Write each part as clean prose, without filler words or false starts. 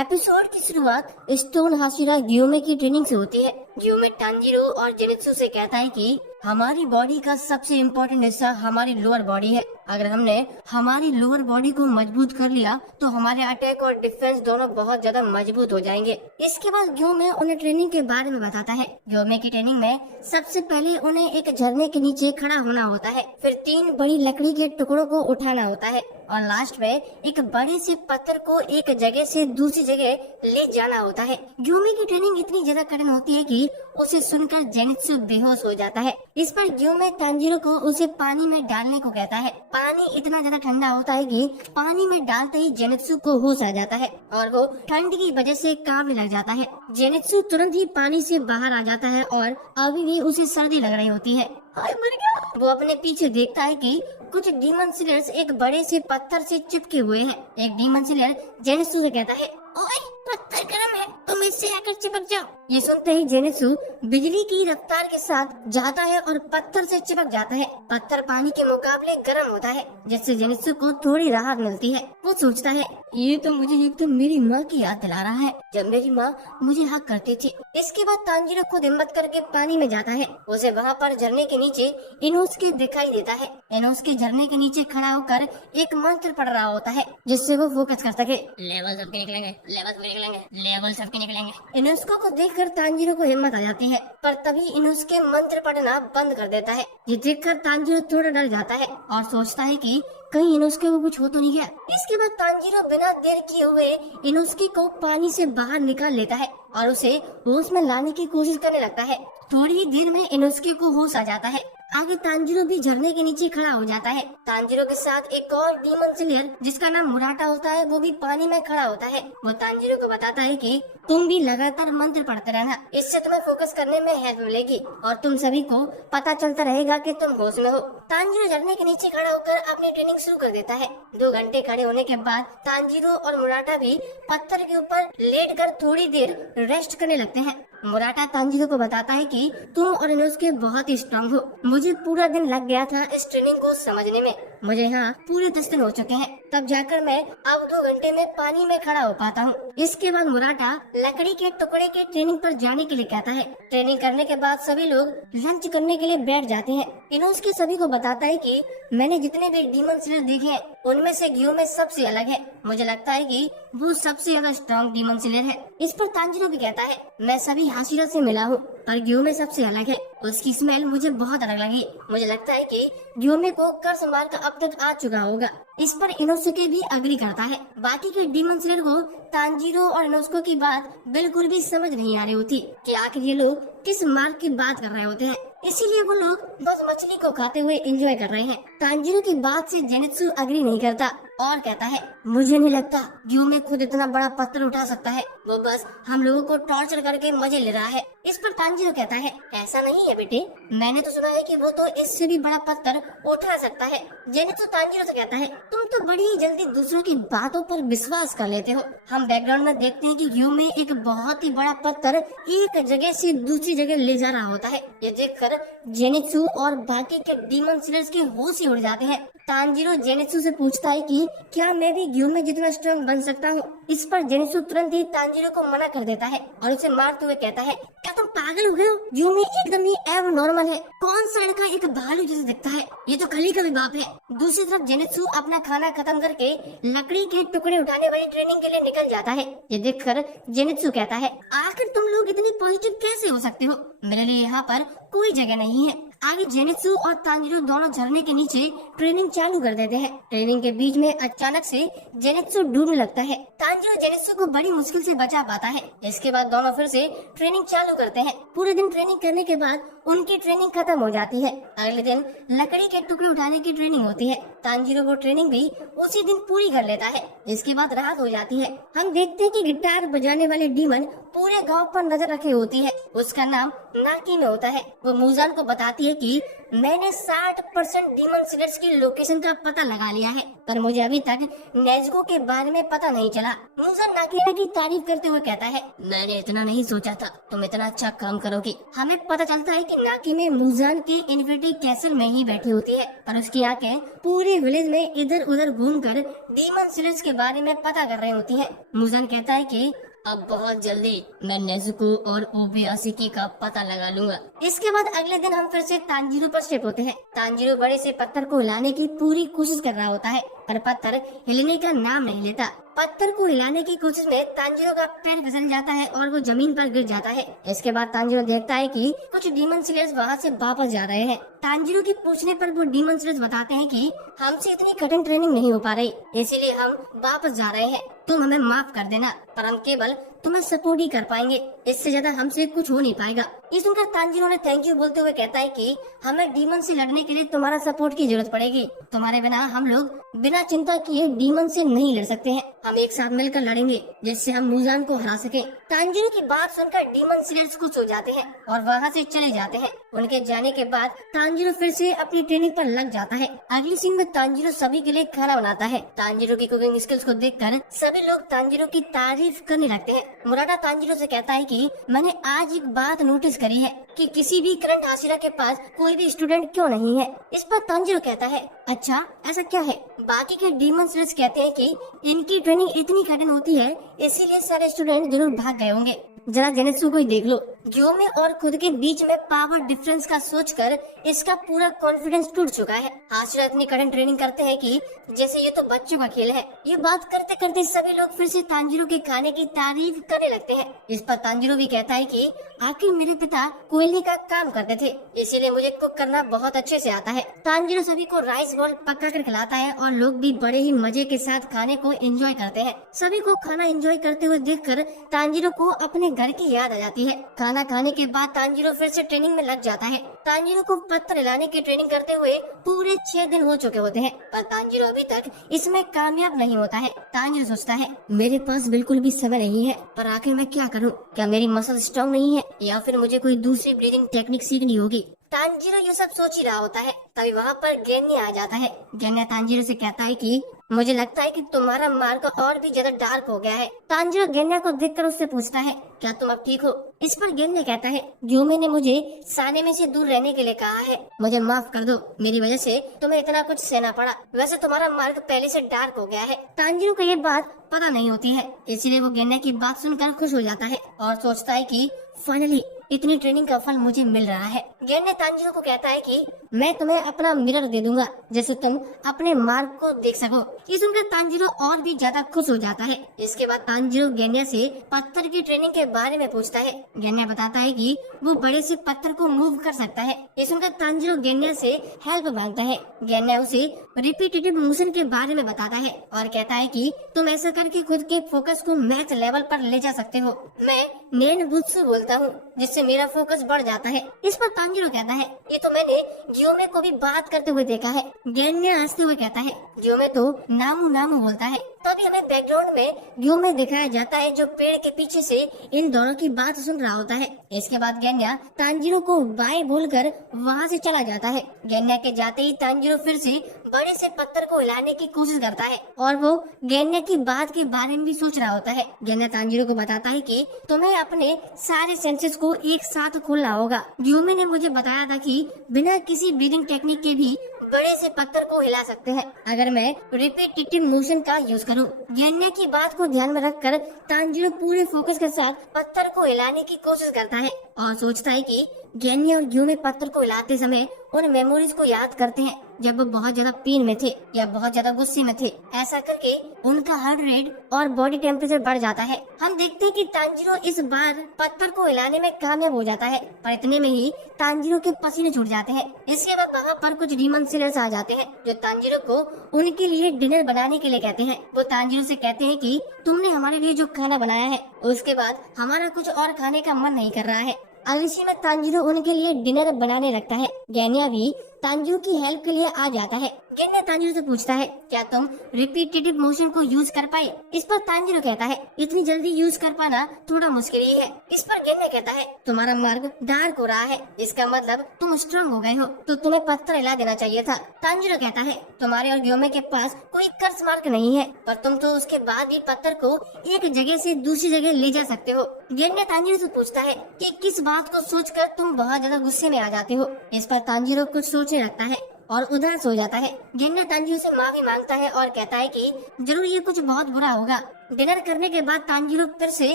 Episode की शुरुआत stone Hashira ग्यूमे की ट्रेनिंग से होती है। ग्यूमे तांजीरो और जेनित्सु से कहता है कि हमारी बॉडी का सबसे इम्पोर्टेंट हिस्सा हमारी लोअर बॉडी है। अगर हमने हमारी लोअर बॉडी को मजबूत कर लिया तो हमारे अटैक और डिफेंस दोनों बहुत ज्यादा मजबूत हो जाएंगे। इसके बाद ग्यूमे उन्हें ट्रेनिंग के बारे में बताता है। ग्यूमे की ट्रेनिंग में सबसे पहले उन्हें एक झरने के नीचे खड़ा होना होता है, फिर 3 बड़ी लकड़ी के टुकड़ों को उठाना होता है और लास्ट में एक बड़े से पत्थर को एक जगह से दूसरी जगह ले जाना होता है। ग्यूमे की ट्रेनिंग इतनी ज्यादा कठिन होती है कि उसे सुनकर जेनित्सु बेहोश हो जाता है। इस पर ग्यूमे तांजीरो को उसे पानी में डालने को कहता है। पानी इतना ज्यादा ठंडा होता है कि पानी में डालते ही जेनित्सु को होश आ जाता है और वो ठंड की वजह से कांपने लग जाता है। जेनित्सु तुरंत ही पानी से बाहर आ जाता है और अभी भी उसे सर्दी लग रही होती है। हाय मर गया। वो अपने पीछे देखता है कि कुछ डीमन स्लेयर्स एक बड़े से पत्थर से चिपके हुए हैं। एक डीमन स्लेयर जेनित्सु से कहता है, ओए पत्थर गर्म है, तुम इससे आकर चिपक जाओ। ये सुनते ही जेनित्सु बिजली की रफ्तार के साथ जाता है और पत्थर से चिपक जाता है। पत्थर पानी के मुकाबले गर्म होता है, जिससे जेनित्सु को थोड़ी राहत मिलती है। वो सोचता है, ये तो मुझे एकदम मेरी माँ की याद दिला रहा है, जब मेरी माँ मुझे हक करती थी। इसके बाद तांजीरो खुद हिम्मत करके पानी में जाता है। उसे वहाँ पर झरने के नीचे इनोसुके दिखाई देता है। इनोसुके झरने के नीचे खड़ा होकर एक मंत्र पढ़ रहा होता है, जिससे वो फोकस कर सके। लेवल सबके निकलेंगे, लेवल सबके निकलेंगे, लेवल सबके निकलेंगे। इनोसुके को देखकर तांजीरो को हिम्मत आ जाती है, पर तभी इनोसुके मंत्र पढ़ना बंद कर देता है। ये देखकर तांजीरो थोड़ा डर जाता है और सोचता है कि कहीं इनोसुके को कुछ हो तो नहीं गया। इसके बाद तांजीरो बिना देर किए हुए इनोसुके को पानी से बाहर निकाल लेता है और उसे होश में लाने की कोशिश करने लगता है। थोड़ी ही देर में इनोसुके को होश आ जाता है। आगे तांजीरो भी झरने के नीचे खड़ा हो जाता है। तांजीरो के साथ एक और डीमन स्लेयर जिसका नाम मुराटा होता है, वो भी पानी में खड़ा होता है। वो तांजीरो को बताता है कि तुम भी लगातार मंत्र पढ़ते रहना, इससे तुम्हें फोकस करने में हेल्प मिलेगी और तुम सभी को पता चलता रहेगा कि तुम होश में हो। तांजीरो झरने के नीचे खड़ा होकर अपनी ट्रेनिंग शुरू कर देता है। 2 घंटे खड़े होने के बाद तांजीरो और मुराटा भी पत्थर के ऊपर लेटकर थोड़ी देर रेस्ट करने लगते हैं। मुराटा तांजीरो को बताता है कि तुम और इनोसुके बहुत ही स्ट्रांग हो। मुझे पूरा दिन लग गया था इस ट्रेनिंग को समझने में। मुझे यहाँ पूरे 10 दिन हो चुके हैं, तब जाकर मैं अब 2 घंटे में पानी में खड़ा हो पाता हूँ। इसके बाद मुराटा लकड़ी के टुकड़े के ट्रेनिंग पर जाने के लिए कहता है। ट्रेनिंग करने के बाद सभी लोग लंच करने के लिए बैठ जाते हैं। इनोसुके सभी को बताता है कि मैंने जितने भी डीमन स्लेयर देखे हैं उनमें से ग्यूमे सबसे अलग है। मुझे लगता है कि वो सबसे ज्यादा स्ट्रॉन्ग डीमन स्लेयर है। इस पर तांजीरो भी कहता है, मैं सभी हाशिरा से मिला हूँ पर ग्यूमे सबसे अलग है। उसकी स्मेल मुझे बहुत अलग लगी। मुझे लगता है कि ग्यूमे को कर्स मार का अब तक आ चुका होगा। इस पर इनोसुके भी अग्री करता है। बाकी के डीमन स्लेयर को तांजीरो और इनोसुके की बात बिल्कुल भी समझ नहीं आ रही होती कि आखिर ये लोग किस मार्ग की बात कर रहे होते हैं, इसीलिए वो लोग बस मछली को खाते हुए एंजॉय कर रहे हैं। तांजीरो की बात से जेनित्सु अग्री नहीं करता और कहता है, मुझे नहीं लगता ग्यूमे खुद इतना बड़ा पत्थर उठा सकता है, वो बस हम लोगों को टॉर्चर करके मजे ले रहा है। इस पर तांजीरो कहता है, ऐसा नहीं है बेटे, मैंने तो सुना है कि वो तो इससे भी बड़ा पत्थर उठा सकता है। जेनित्सु तांजीरो से कहता है, तुम तो बड़ी ही जल्दी दूसरों की बातों पर विश्वास कर लेते हो। हम बैकग्राउंड में देखते हैं कि ग्यूमे एक बहुत ही बड़ा पत्थर एक जगह से दूसरी जगह ले जा रहा होता है। ये देखकर जेनित्सु और बाकी के डीमन स्लेयर्स के होश ही उड़ जाते हैं। तांजीरो जेनित्सु से पूछता है कि क्या मैं भी ग्यूमे जितना स्ट्रांग बन सकता हूँ। इस पर जेनित्सु तुरंत ही तांजीरो को मना कर देता है और उसे मारते हुए कहता है, क्या तुम पागल हो गए हो? ग्यूमे एकदम ही एबनॉर्मल है। कौन सा लड़का एक भालू जैसे दिखता है? ये तो खली का भी बाप है। दूसरी तरफ जेनित्सु अपना खाना खत्म करके लकड़ी के टुकड़े उठाने वाली ट्रेनिंग के लिए निकल जाता है। ये देखकर जेनित्सु कहता है, आखिर तुम लोग इतनी पॉजिटिव कैसे हो सकते हो? मेरे लिए यहाँ पर कोई जगह नहीं है। आगे जेनित्सु और तांजीरो दोनों झरने के नीचे ट्रेनिंग चालू कर देते हैं। ट्रेनिंग के बीच में अचानक से जेनित्सु डूबने लगता है। तांजीरो जेनित्सु को बड़ी मुश्किल से बचा पाता है। इसके बाद दोनों फिर से ट्रेनिंग चालू करते हैं। पूरे दिन ट्रेनिंग करने के बाद उनकी ट्रेनिंग खत्म हो जाती है। अगले दिन लकड़ी के टुकड़े उठाने की ट्रेनिंग होती है। तांजीरो वो ट्रेनिंग भी उसी दिन पूरी कर लेता है। इसके बाद रात हो जाती है। हम देखते हैं कि गिटार बजाने वाले डीमन पूरे गांव पर नजर रखी होती है। उसका नाम नाकी में होता है। वो मूजान को बताती है कि मैंने 60% डीमन स्लेयर्स की लोकेशन का पता लगा लिया है, पर मुझे अभी तक नेज़ुको के बारे में पता नहीं चला। मूजान नाकी की तारीफ करते हुए कहता है, मैंने इतना नहीं सोचा था तुम इतना अच्छा काम करोगी। हमें पता चलता है कि नाकी में मूजान के इन्फिनिटी कैसल में ही बैठी होती है, पर उसकी आंखें पूरे विलेज में इधर उधर घूमकर डीमन स्लेयर्स के बारे में पता कर रही होती है। मूजान कहता है कि अब बहुत जल्दी मैं नेज़ुको और ओबयाशिकी का पता लगा लूंगा। इसके बाद अगले दिन हम फिर से तांजीरो पर शिफ्ट होते हैं। तांजीरो बड़े से पत्थर को हिलाने की पूरी कोशिश कर रहा होता है, पर पत्थर हिलने का नाम नहीं लेता। पत्थर को हिलाने की कोशिश में तांजीरो का पैर फिसल जाता है और वो जमीन पर गिर जाता है। इसके बाद तांजीरो देखता है कि कुछ डीमन स्लेयर्स वहाँ से वापस जा रहे हैं। तांजीरो की पूछने पर वो डीमन स्लेयर्स बताते हैं कि हमसे इतनी कठिन ट्रेनिंग नहीं हो पा रही, इसीलिए हम वापस जा रहे हैं। तुम हमें माफ कर देना, पर हम केवल तुम्हें सपोर्ट ही कर पाएंगे, इससे ज्यादा हमसे कुछ हो नहीं पाएगा। ये सुनकर तांजीरो ने थैंक यू बोलते हुए कहता है कि हमें डीमन से लड़ने के लिए तुम्हारा सपोर्ट की जरूरत पड़ेगी। तुम्हारे बिना हम लोग बिना चिंता किए डीमन से नहीं लड़ सकते हैं। हम एक साथ मिलकर लड़ेंगे जिससे हम मूजान को हरा सके। तांजीरो की बात सुनकर डीमन स्लेयर्स खुश हो जाते हैं और वहाँ से चले जाते हैं। उनके जाने के बाद तांजीरो फिर से अपनी ट्रेनिंग पर लग जाता है। अगली सीन में तांजीरो सभी के लिए खाना बनाता है। तांजीरो की कुकिंग स्किल्स को देखकर सभी लोग तांजीरो की तारीफ करने लगते हैं। मुराटा तांजीरो से कहता है कि मैंने आज एक बात नोटिस करी है कि किसी भी करंट हाशिरा के पास कोई भी स्टूडेंट क्यों नहीं है। इस पर तांजीरो कहता है, अच्छा ऐसा क्या है? बाकी के डीमन स्लेयर्स कहते हैं कि इनकी ट्रेनिंग इतनी कठिन होती है, इसीलिए सारे स्टूडेंट जरूर भाग गए होंगे। जरा जेनेत्सु को ही देख लो। ग्योमे और खुद के बीच में पावर डिफरेंस का सोचकर इसका पूरा कॉन्फिडेंस टूट चुका है। हाशिरा इतनी कठिन ट्रेनिंग करते हैं कि जैसे ये तो बच्चों का खेल है। ये बात करते करते सभी लोग फिर से तांजीरो के खाने की तारीफ करने लगते हैं। इस पर तांजीरो भी कहता है कि आखिर मेरे पिता कोयले का काम करते थे, इसीलिए मुझे कुक करना बहुत अच्छे से आता है। तांजीरो सभी को राइस बॉल पका कर खिलाता है और लोग भी बड़े ही मजे के साथ खाने को एंजॉय करते हैं। सभी को खाना एंजॉय करते हुए देखकर तांजीरो को अपने घर की याद आ जाती है। खाना खाने के बाद तांजीरो फिर से ट्रेनिंग में लग जाता है। तांजीरो को पत्थर हिलाने की ट्रेनिंग करते हुए पूरे 6 दिन हो चुके होते हैं, पर तांजीरो अभी तक इसमें कामयाब नहीं होता है। तांजीरो सोचता है, मेरे पास बिल्कुल भी समय नहीं है, पर आखिर मैं क्या करूं? क्या मेरी मसल स्ट्रॉन्ग नहीं है या फिर मुझे कोई दूसरी ब्रीदिंग टेक्निक सीखनी होगी? तांजीरो ये सब सोच ही रहा होता है, तभी वहाँ पर गेन्या आ जाता है। गेन्या तांजीरो से कहता है कि मुझे लगता है कि तुम्हारा मार्ग और भी ज्यादा डार्क हो गया है। तांजीरो गेन्या को देखकर उससे पूछता है, क्या तुम अब ठीक हो? इस पर गेन्या कहता है, ग्योमे ने मुझे सानेमे से दूर रहने के लिए कहा है, मुझे माफ कर दो, मेरी वजह से तुम्हें इतना कुछ सहना पड़ा। वैसे तुम्हारा मार्ग पहले से डार्क हो गया है। तांजीरो को ये बात पता नहीं होती है, इसलिए वो गेन्या की बात सुनकर खुश हो जाता है और सोचता है कि फाइनली इतनी ट्रेनिंग का फल मुझे मिल रहा है। गेन्या तांजीरो को कहता है कि मैं तुम्हें अपना मिरर दे दूंगा जिससे तुम अपने मार्ग को देख सको। ये सुनकर तांजीरो और भी ज्यादा खुश हो जाता है। इसके बाद तांजीरो गेन्या से पत्थर की ट्रेनिंग के बारे में पूछता है। गेन्या बताता है कि वो बड़े से पत्थर को मूव कर सकता है। ये सुनकर तांजीरो गेन्या से हेल्प मांगता है। गेन्या उसे रिपीटेटिव मोशन के बारे में बताता है और कहता है कि तुम ऐसा करके खुद के फोकस को मैक्स लेवल पर ले जा सकते हो। मैं नेन बुत्सु बोलता हूँ जिससे मेरा फोकस बढ़ जाता है। इस पर तांजीरो कहता है, ये तो मैंने ग्योमे को भी बात करते हुए देखा है। गेन्या हंसते हुए कहता है, ग्योमे तो नामू नामू बोलता है। तभी हमें बैकग्राउंड में ग्योमे दिखाया जाता है जो पेड़ के पीछे से इन दोनों की बात सुन रहा होता है। इसके बाद गेन्या तांजीरो को बाय बोलकर वहाँ से चला जाता है। गेन्या के जाते ही तांजीरो फिर से बड़े से पत्थर को हिलाने की कोशिश करता है और वो गेन्या की बात के बारे में भी सोच रहा होता है। गेन्या तांजीरो को बताता है कि तुम्हें अपने सारे सेंसेस को एक साथ खोलना होगा। ग्योमे ने मुझे बताया था कि बिना किसी ब्रीदिंग टेक्निक के भी बड़े से पत्थर को हिला सकते हैं अगर मैं रिपीटेटिव मोशन का यूज करूं। गेन्या की बात को ध्यान में रखकर तांजीरो पूरे फोकस के साथ पत्थर को हिलाने की कोशिश करता है और सोचता है कि गेन्या और ग्योमे पत्थर को हिलाते समय उन मेमोरीज को याद करते हैं जब वो बहुत ज्यादा पेन में थे या बहुत ज्यादा गुस्से में थे। ऐसा करके उनका हार्ट रेट और बॉडी टेम्परेचर बढ़ जाता है। हम देखते हैं कि तांजीरो इस बार पत्थर को हिलाने में कामयाब हो जाता है, पर इतने में ही तांजीरो के पसीने छूट जाते हैं। इसके बाद वहाँ पर कुछ डीमन स्लेयर्स आ जाते हैं जो तांजीरो को उनके लिए डिनर बनाने के लिए कहते हैं। वो तांजीरो से कहते हैं कि तुमने हमारे लिए जो खाना बनाया है उसके बाद हमारा कुछ और खाने का मन नहीं कर रहा है। अगली में तांजीरो उनके लिए डिनर बनाने लगता है। गेन्या भी तांजीरो की हेल्प के लिए आ जाता है। गिन्ने तांजिरो से पूछता है, क्या तुम रिपीटेटिव मोशन को यूज कर पाए? इस पर तांजिरो कहता है, इतनी जल्दी यूज कर पाना थोड़ा मुश्किल ही है। इस पर गिन्ने कहता है, तुम्हारा मार्ग डार्क हो रहा है, इसका मतलब तुम स्ट्रांग हो गए हो, तो तुम्हें पत्थर हिला देना चाहिए था। तांजिरो कहता है, तुम्हारे और ग्योमे के पास कोई कर्स मार्क नहीं है, पर तुम तो उसके बाद भी पत्थर को एक जगह से दूसरी जगह ले जा सकते हो। गिन्ने तांजिरो से पूछता है कि किस बात को सोचकर तुम बहुत ज्यादा गुस्से में आ जाते हो? इस पर तांजिरो कुछ सोचने लगता है और उदास हो जाता है। गिन्ने तांजिरो से माफी मांगता है और कहता है कि जरूर ये कुछ बहुत बुरा होगा। डिनर करने के बाद तांजिरो फिर से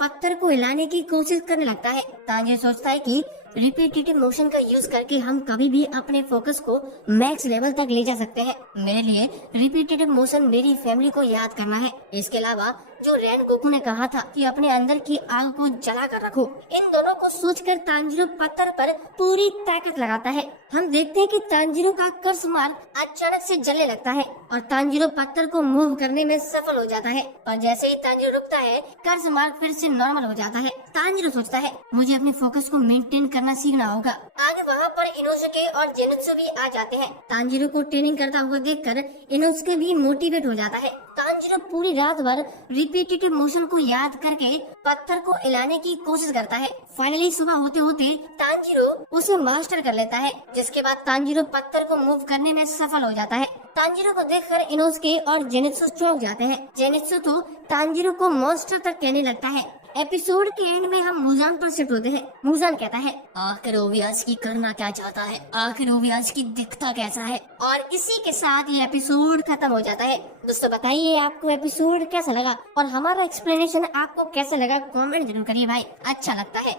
पत्थर को हिलाने की कोशिश करने लगता है। तांजिरो सोचता है कि रिपीटेटिव मोशन का यूज करके हम कभी भी अपने फोकस को मैक्स लेवल तक ले जा सकते हैं। मेरे लिए रिपीटेटिव मोशन मेरी फैमिली को याद करना है। इसके अलावा जो रैन गोकू ने कहा था कि अपने अंदर की आग को जला कर रखो, इन दोनों को सोचकर तांजिरो पत्थर पर पूरी ताकत लगाता है। हम देखते हैं कि तांजिरो का कर्स मार्क अचानक से जलने लगता है और तांजिरो पत्थर को मूव करने में सफल हो जाता है। और जैसे ही तांजिरो रुकता है, कर्स मार्क फिर से नॉर्मल हो जाता है। तांजिरो सोचता है, मुझे अपने फोकस को मेंटेन करना सीखना होगा। आगे वहाँ पर इनोसुके और जेनित्सु भी आ जाते हैं। तांजिरो को ट्रेनिंग करता हुआ देखकर इनोसुके भी मोटिवेट हो जाता है। तांजिरो पूरी रात भर रिपीटेटिव मोशन को याद करके पत्थर को हिलाने की कोशिश करता है। फाइनली सुबह होते होते तांजिरो उसे मास्टर कर लेता है, जिसके बाद तांजिरो पत्थर को मूव करने में सफल हो जाता है। तांजिरो को देखकर इनोसुके और जेनित्सु चौंक जाते हैं। जेनित्सु तो तांजिरो को मॉन्स्टर तक कहने लगता है। एपिसोड के एंड में हम मुजान पर शिफ्ट होते हैं। मुजान कहता है, आखिर ओवियास्की करना क्या चाहता है, आखिर ओवियास्की दिखता कैसा है। और इसी के साथ ये एपिसोड खत्म हो जाता है। दोस्तों बताइए आपको एपिसोड कैसा लगा और हमारा एक्सप्लेनेशन आपको कैसा लगा, कमेंट जरूर करिए भाई, अच्छा लगता है।